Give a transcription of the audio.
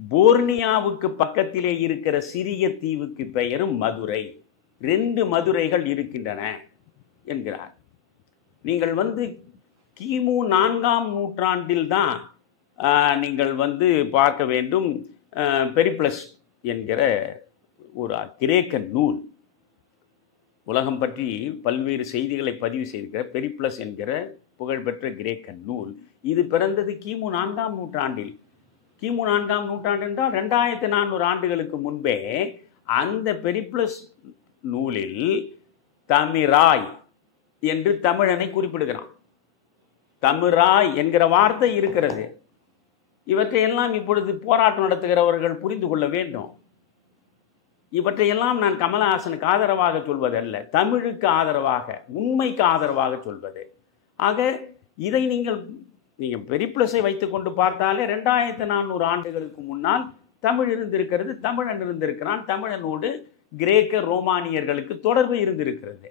போர்னியாவுக்கு பக்கத்திலே இருக்கிற சிறிய தீவுக்கு பெயரும் மதுரை. 2 மதுரைகள் இருக்கின்றன என்கிறார். நீங்கள் கிமு 4ஆம் நூற்றாண்டில் தான் நீங்கள் பார்க்க வேண்டும். பெரிப்ளஸ் என்கிற ஒரு கிரேக்க நூல், உலகம் பற்றி பல்வேறு செய்திகளை பதிவு செய்திருக்கிற பெரிப்ளஸ் என்கிற புகழ்பெற்ற கிரேக்க நூல், இது பிறந்தது கிமு 4ஆம் நூற்றாண்டில். கிமு 4ஆம் நூற்றாண்டு என்றால் 2400 ஆண்டுகளுக்கு முன்பே அந்த பெரிப்ளஸ் நூலில் தமிராய் என்று தமிழனை குறிப்பிடுகிறான். தமிராய் என்கிற வார்த்தை இருக்கிறது. இவற்றையெல்லாம் இப்பொழுது போராட்டம் நடத்துகிறவர்கள் புரிந்து கொள்ள வேண்டும். இவற்றையெல்லாம் நான் கமலஹாசனுக்கு ஆதரவாக சொல்வதல்ல, தமிழுக்கு ஆதரவாக, உண்மைக்கு ஆதரவாக சொல்வது. ஆக இதை நீங்கள் பெரிப்ளஸை வைத்துக்கொண்டு பார்த்தாலே 2400 ஆண்டுகளுக்கு முன்னால் தமிழ் இருந்திருக்கிறது, தமிழன் இருந்திருக்கிறான், தமிழனோடு கிரேக்க ரோமானியர்களுக்கு தொடர்பு இருந்திருக்கிறது.